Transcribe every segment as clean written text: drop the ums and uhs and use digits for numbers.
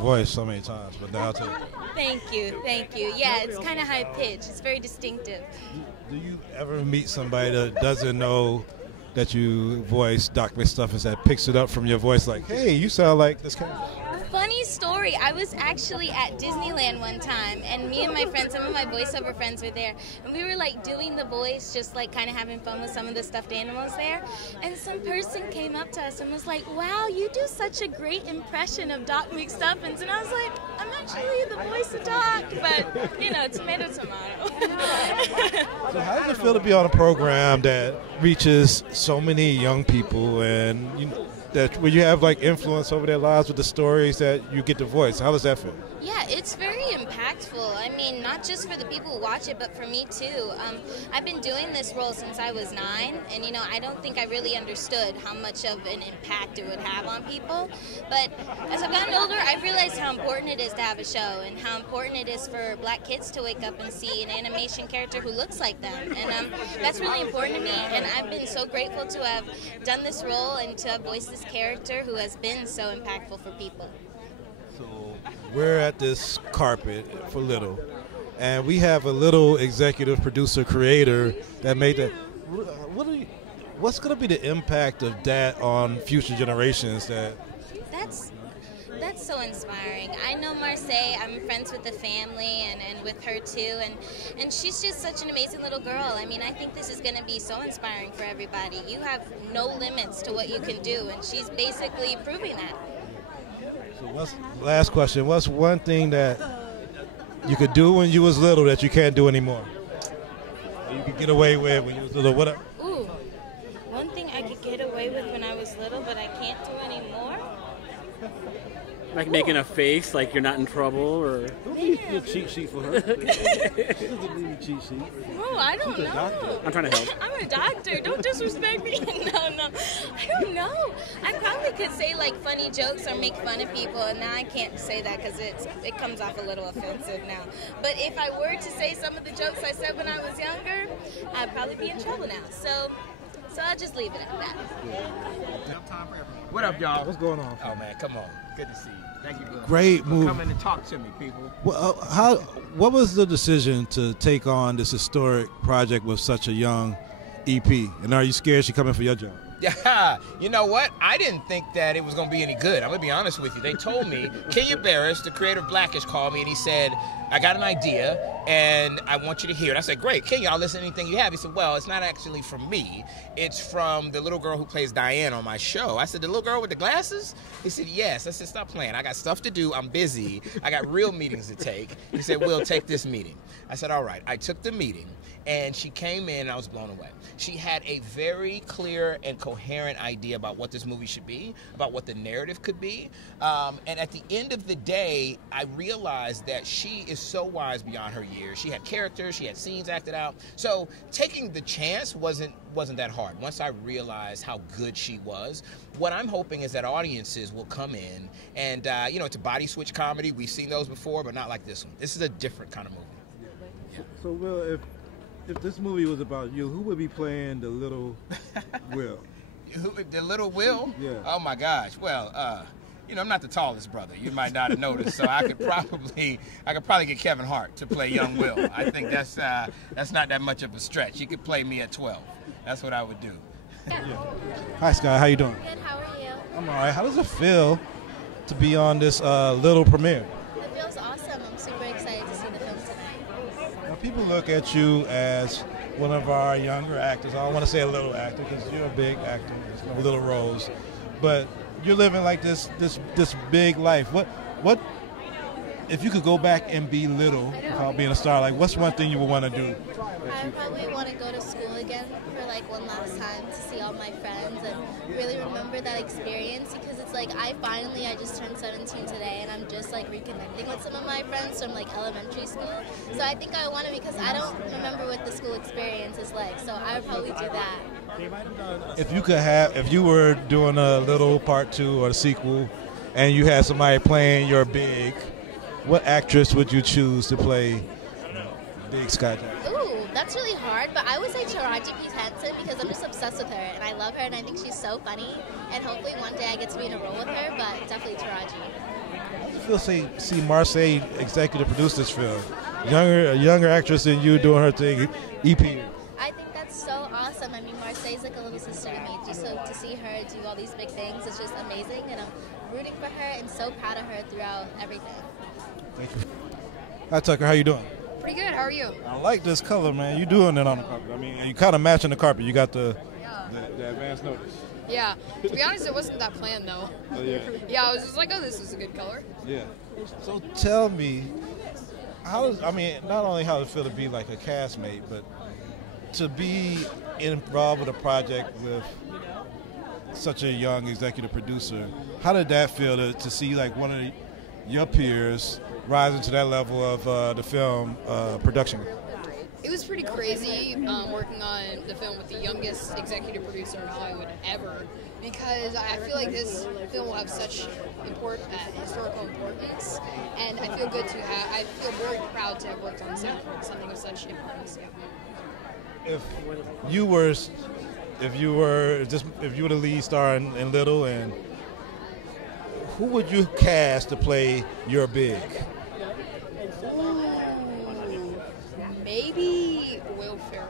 voice so many times, but now to... Thank you, thank you. Yeah, it's kind of high pitched. It's very distinctive. Do you ever meet somebody that doesn't know that you voice Doc McStuffins, that picks it up from your voice like, hey, you sound like this character? Funny story, I was actually at Disneyland one time, and me and my friends, some of my voiceover friends were there, and we were like doing the voice, just like kind of having fun with some of the stuffed animals there, and some person came up to us and was like, wow, you do such a great impression of Doc McStuffins, and I was like, I'm actually the voice of Doc, but, you know, tomato, tomato. So how does it feel to be on a program that reaches so many young people, and that where you have like influence over their lives with the stories that you get to voice? How does that feel? Yeah, it's very impactful. I mean, not just for the people who watch it, but for me too. I've been doing this role since I was 9, and you know, I don't think I really understood how much of an impact it would have on people. But as I've gotten older, I've realized how important it is to have a show, and how important it is for black kids to wake up and see an animation character who looks like them. And that's really important to me, and I've been so grateful to have done this role and to have voiced this character who has been so impactful for people. So we're at this carpet for Little, and we have a Little executive producer creator that made that. What's going to be the impact of that on future generations? That's so inspiring. I know Marseille, I'm friends with the family and with her too, and she's just such an amazing little girl. I mean, I think this is going to be so inspiring for everybody. You have no limits to what you can do, and she's basically proving that. So last question, what's one thing that you could do when you was little that you can't do anymore? Or you could get away with when you was little, whatever? Ooh, one thing I could get away with when I was little but I can't do anymore? Like making a face like you're not in trouble, or Don't be a cheat sheet for her. She doesn't need a cheat sheet. Oh, I don't know. I'm trying to help. I'm a doctor. Don't disrespect me. No. I don't know. I probably could say like funny jokes or make fun of people, and now I can't say that because it comes off a little offensive now. But if I were to say some of the jokes I said when I was younger, I'd probably be in trouble now. So I'll just leave it at that. What up, y'all? What's going on? Oh man, come on. Good to see you. Thank you for Great movie. coming and talk to me, people. Well, what was the decision to take on this historic project with such a young EP? And are you scared she's coming for your job? Yeah, you know what? I didn't think that it was going to be any good. I'm going to be honest with you. They told me, Kenya Barris, the creator of Blackish, called me and he said, I got an idea and I want you to hear it. I said, great. Kenya, I'll listen to anything you have. He said, well, it's not actually from me. It's from the little girl who plays Diane on my show. I said, the little girl with the glasses? He said, yes. I said, stop playing. I got stuff to do. I'm busy. I got real meetings to take. He said, we'll take this meeting. I said, all right. I took the meeting. And she came in and I was blown away. She had a very clear and coherent idea about what this movie should be, about what the narrative could be. And at the end of the day, I realized that she is so wise beyond her years. She had characters, she had scenes acted out. So taking the chance wasn't that hard. Once I realized how good she was, what I'm hoping is that audiences will come in and, it's a body switch comedy. We've seen those before, but not like this one. This is a different kind of movie. So, Will, if this movie was about you, who would be playing the little Will? The little Will? Yeah. Oh my gosh. Well, I'm not the tallest brother. You might not have noticed. So I could probably get Kevin Hart to play young Will. I think that's not that much of a stretch. He could play me at 12. That's what I would do. Yeah. Hi, Sky. How you doing? Good, how are you? I'm all right. How does it feel to be on this Little premiere? It feels awesome. I'm super excited to see the film tonight. Now, people look at you as one of our younger actors. I don't want to say a little actor because you're a big actor. There's no little roles, but you're living like this big life. What if you could go back and be little without being a star? Like, what's one thing you would want to do? I probably want to go to school again for like one last time to see all my friends and really remember that experience, because it's like I just turned 17 today and I'm just like reconnecting with some of my friends from like elementary school. So I think I want to, because I don't remember what the school experience is like, so I would probably do that. If you were doing a Little Part 2 or a sequel and you had somebody playing your big, what actress would you choose to play Big Scott Jackson? Ooh, that's really hard, but I would say Taraji P. Henson because I'm just obsessed with her and I love her and I think she's so funny, and hopefully one day I get to be in a role with her, but definitely Taraji. feel see Marseille executive produce this film? A younger actress than you doing her thing, EP. I think that's so awesome. I mean, Marseille's like a little sister to me. Just so to see her do all these big things, it's just amazing, and I'm rooting for her and so proud of her throughout everything. Thank you. Hi Tucker, how you doing? Pretty good. How are you? I like this color, man. You doing it on the carpet. I mean, you kind of matching the carpet. You got the advance notice. Yeah. To be honest, it wasn't that planned though. Oh yeah. Yeah, I was just like, oh, this is a good color. Yeah. So tell me, not only how does it feel to be like a castmate, but to be involved with a project with such a young executive producer, how did that feel to see like one of your peers rising to that level of the film production? It was pretty crazy working on the film with the youngest executive producer in Hollywood ever, because I feel like this film will have such historical importance, and I feel very proud to have worked on something of such importance. Yeah. If you were the lead star in Little, and who would you cast to play your big? Maybe Will Ferrell.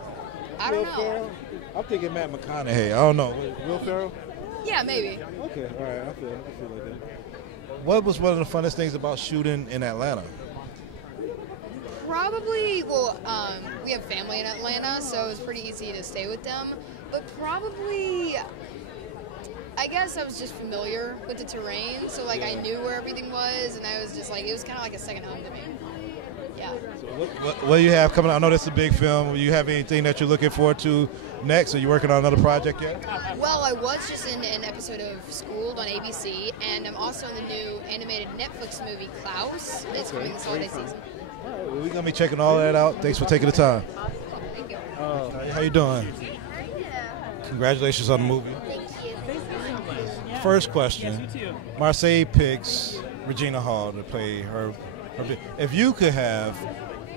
I don't know. I'm thinking Matt McConaughey. I don't know. Will Ferrell? Yeah, maybe. Okay, all right. I feel like that. What was one of the funnest things about shooting in Atlanta? Probably, we have family in Atlanta, so it was pretty easy to stay with them. But probably, I guess I was just familiar with the terrain, so like I knew where everything was, and I was just like, it was kind of like a second home to me. Yeah. So what do you have coming out? I know this is a big film. Do you have anything that you're looking forward to next? Are you working on another project yet? Well, I was just in an episode of Schooled on ABC, and I'm also in the new animated Netflix movie Klaus. It's coming this holiday season. All right, well, we're going to be checking all that out. Thanks for taking the time. Thank you. How you doing? Congratulations on the movie. Thank you. First question. Marseille picks Regina Hall to play her big. If you could have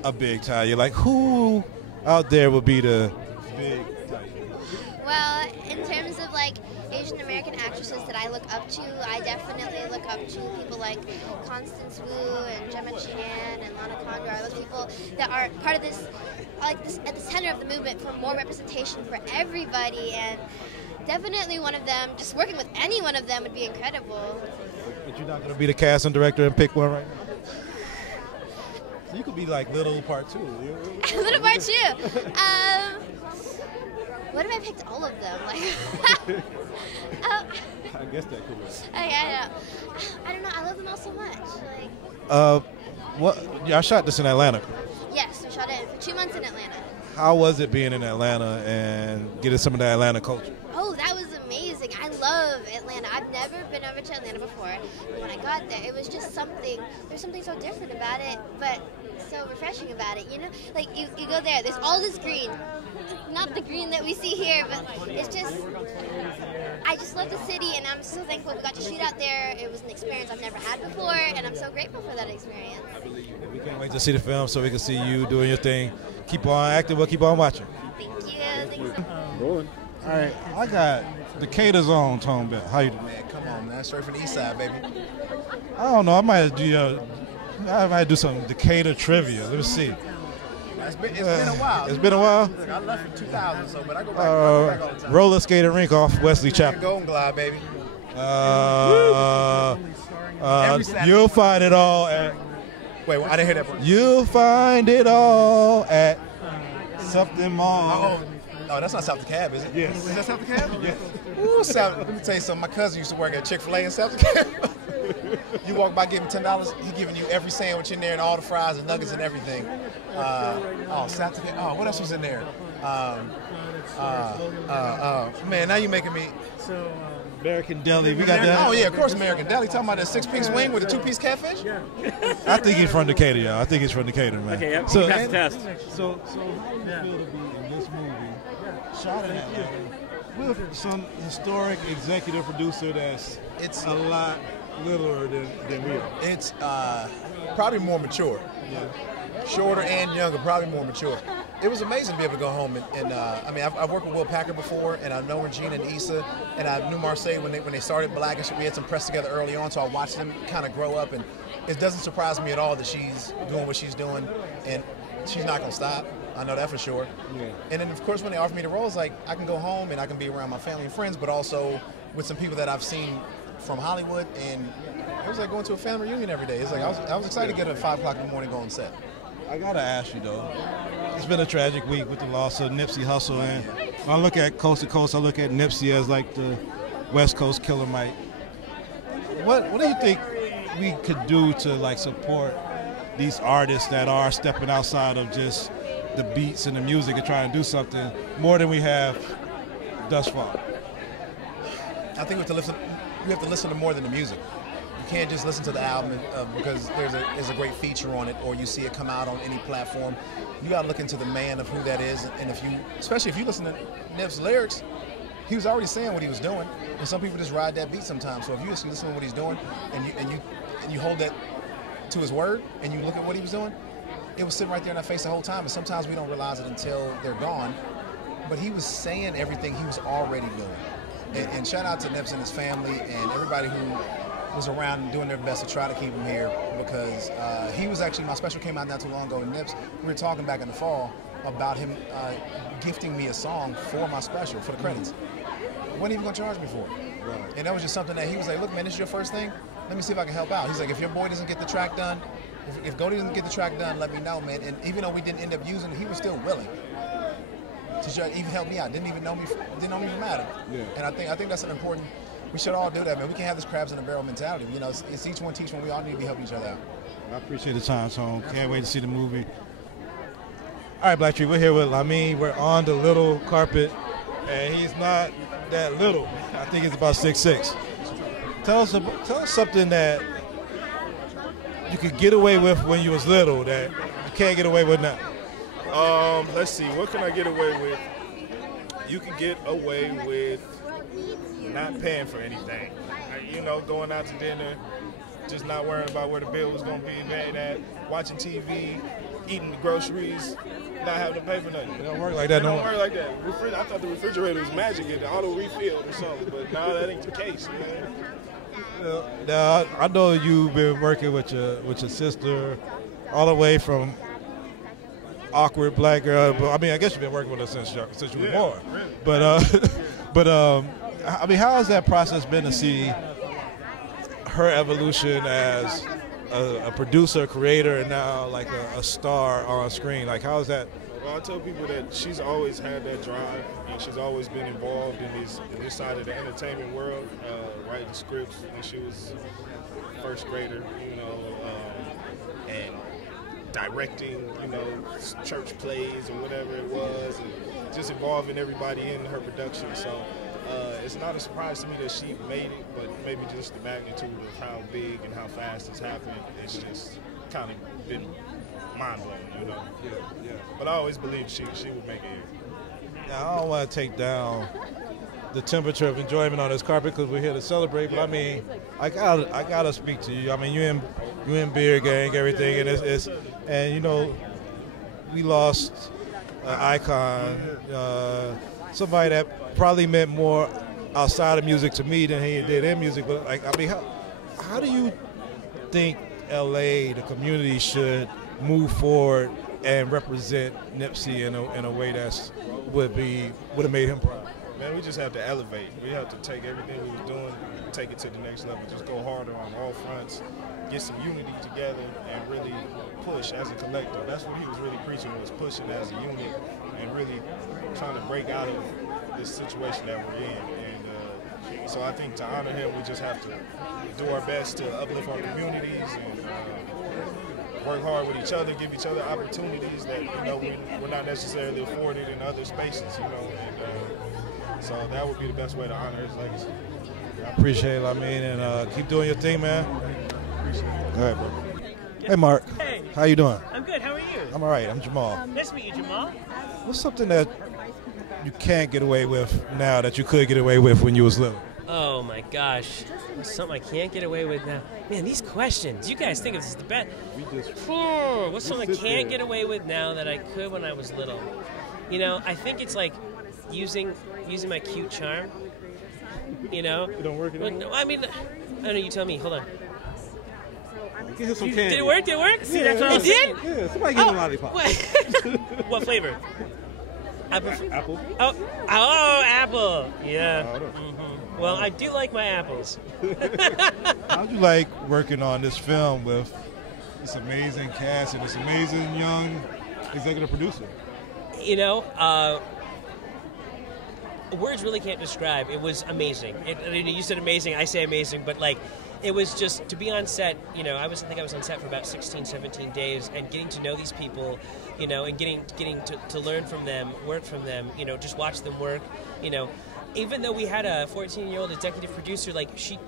a big tie, you're like, who out there would be the big tie? Well, in terms of like Asian American actresses that I look up to, I definitely look up to people like Constance Wu and Gemma Chan and Lana Condor. Those people that are part of this, at the center of the movement for more representation for everybody, and definitely one of them. Just working with any one of them would be incredible. But you're not going to be the casting director and pick one right now? So you could be like Little Part 2. Little Part 2. What if I picked all of them? Like, I guess that could work. I don't know. I love them all so much. Like, I shot this in Atlanta. Yes, we shot it for 2 months in Atlanta. How was it being in Atlanta and getting some of the Atlanta culture? Oh, that was amazing. I love Atlanta. I've never been over to Atlanta before. But when I got there, it was just there's something so different about it, but so refreshing about it, you know? Like, you go there, there's all this green. Not the green that we see here, but it's just, I just love the city, and I'm so thankful we got to shoot out there. It was an experience I've never had before, and I'm so grateful for that experience. We can't wait to see the film so we can see you doing your thing. Keep on acting, we'll keep on watching. Thank you. Thanks so much. Rolling. All right, I got Decatur's own Tone Bell. How you doing? Man, come on, man. Straight from the east side, baby. I don't know. I might do some Decatur trivia. Let me see. It's been a while. It's been a while? Look, I left in 2000, so, but I go back all the time. Roller skating rink off Wesley Chapel. Golden Glide, baby. You'll find it all at... Wait, I didn't hear that part. You'll find it all at something mall. Oh, that's not South DeKalb, is it? Yes. Is that South DeKalb? Yes. Ooh, Let me tell you something. My cousin used to work at Chick-fil-A in South DeKalb. You walk by, give him $10, he giving you every sandwich in there and all the fries and nuggets and everything. South DeKalb. Oh, what else was in there? Man, now you're making me. American Deli. We got that. Oh, yeah, of course, American Deli. Talking about that 6-piece wing with a 2-piece catfish? I think he's from Decatur, y'all. I think he's from Decatur, man. Okay, yep. So, Pass the test. So how do you feel to be in this movie, shot in Atlanta, with some historic executive producer that's a lot littler than we are? It's probably more mature. Yeah. Shorter and younger, probably more mature. it was amazing to be able to go home and I mean, I've worked with Will Packer before, and I know Regina and Issa, and I knew Marseille when they started Blackish. We had some press together early on, so I watched them kind of grow up, and it doesn't surprise me at all that she's doing what she's doing, and she's not gonna stop. I know that for sure. Yeah. And then of course when they offered me the role, it's like I can go home and I can be around my family and friends, but also with some people that I've seen from Hollywood, and it was like going to a family reunion every day. It's like I was excited to get up at 5 o'clock in the morning, go on set. I gotta ask you though, it's been a tragic week with the loss of Nipsey Hussle, and when I look at Coast to Coast, I look at Nipsey as like the West Coast Killer Mike. What do you think we could do to like support these artists that are stepping outside of just the beats and the music and trying to do something more than we have thus far? I think we have to listen to more than the music. You can't just listen to the album because there's a great feature on it, or you see it come out on any platform. You got to look into the man of who that is, and especially if you listen to Nip's lyrics, he was already saying what he was doing, and some people just ride that beat sometimes. So if you just listen to what he's doing, and you hold that to his word, and you look at what he was doing, it was sitting right there in our face the whole time. And sometimes we don't realize it until they're gone. But he was saying everything he was already doing. And shout out to Nips and his family and everybody who was around doing their best to try to keep him here, because he was actually, my special came out not too long ago in Nips. We were talking back in the fall about him gifting me a song for my special, for the credits. He wasn't even gonna charge me for it. Right. And that was just something that he was like, look man, this is your first thing? Let me see if I can help out. He's like, if your boy doesn't get the track done, if Goldie doesn't get the track done, let me know, man. And even though we didn't end up using it, he was still willing to even help me out. Didn't even even matter. Yeah. And I think that's an important. We should all do that, man. We can't have this crabs in a barrel mentality. You know, it's each one teach one. We all need to be helping each other out. I appreciate the time, so can't wait to see the movie. All right, BLACKTREE, we're here with Lamin. We're on the little carpet, and he's not that little. I think he's about 6'6". Tell us something that you could get away with when you was little that you can't get away with now. Let's see, what can I get away with? You can get away with not paying for anything. You know, going out to dinner, just not worrying about where the bill was going to be paid at, watching TV, eating the groceries, not having to pay for nothing. It don't work like that. It don't work like that. I thought the refrigerator was magic and the auto refilled or something, but no, that ain't the case. You know? Now, I know you've been working with your sister all the way from awkward black girl. But I mean, I guess you've been working with her since you were born. Really. But I mean, how has that process been to see her evolution as a producer, creator, and now like a star on screen? Like, how is that? Well, I tell people that she's always had that drive, and she's always been involved in this side of the entertainment world, writing scripts when she was first grader, you know, and directing, you know, church plays or whatever it was, and just involving everybody in her production. So it's not a surprise to me that she made it, but maybe just the magnitude of how big and how fast it's happened, it's just kind of been mind-blowing, you know. Yeah. But I always believed she would make it. Now, I don't want to take down the temperature of enjoyment on this carpet because we're here to celebrate. But I mean, I gotta speak to you. I mean, you in Beer Gang, everything, and and you know, we lost an icon, somebody that probably meant more outside of music to me than he did in music. But like, I mean, how do you think LA, the community, should move forward and represent Nipsey in a way that would have made him proud? Man, we just have to elevate. We have to take everything we was doing, take it to the next level. Just go harder on all fronts, get some unity together, and really push as a collective. That's what he was really preaching, was pushing as a unit and really trying to break out of this situation that we're in. And so I think to honor him, we just have to do our best to uplift our communities and work hard with each other, give each other opportunities that, you know, we're not necessarily afforded in other spaces, you know. And so that would be the best way to honor his legacy. I appreciate it, I mean, and keep doing your thing, man. All right, bro. Hey, Mark. Hey. How you doing? I'm good. How are you? I'm all right. I'm Jamal. Nice to meet you, Jamal. What's something that you can't get away with now that you could get away with when you was little? Oh my gosh, what's something I can't get away with now? Man, these questions. You guys think this is the best. What's something I can't get away with now that I could when I was little? You know, I think it's like using my cute charm. You know? It don't work anymore? I mean, I don't know. You tell me. Hold on. Give him some candy. Did it work? Did it work? See, Yeah, that's what I was saying. Yeah, somebody give him a lollipop. What flavor? Apple. Oh, apple. Yeah. Mm-hmm. Well, I do like my apples. How'd you like working on this film with this amazing cast and this amazing young executive producer? You know, words really can't describe. It was amazing. You said amazing, I say amazing, but like, it was just to be on set. You know, I think I was on set for about 16, 17 days, and getting to know these people, you know, and getting to learn from them, work from them, you know, just watch them work, you know. Even though we had a 14-year-old executive producer, like she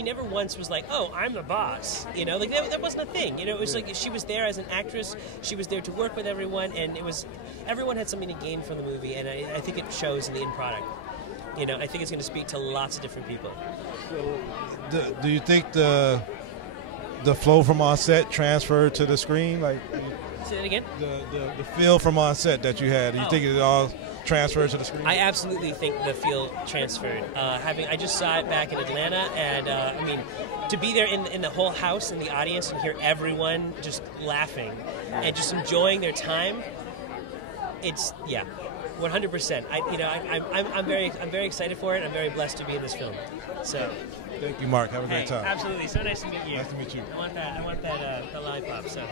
never once was like, "Oh, I'm the boss," you know. Like that wasn't a thing, you know. It was like she was there as an actress. She was there to work with everyone, and everyone had something to gain from the movie, and I think it shows in the end product. You know, I think it's going to speak to lots of different people. Do you think the flow from on set transferred to the screen? Like, say that again. The feel from on set that you had. Do you think it all transferred to the screen? I absolutely think the feel transferred. I just saw it back in Atlanta, and I mean, to be there in the whole house in the audience and hear everyone just laughing and just enjoying their time. It's 100%. I'm very excited for it. I'm very blessed to be in this film. So. Thank you, Mark. Have a great time. Absolutely. So nice to meet you. Nice to meet you. I want that lollipop. So.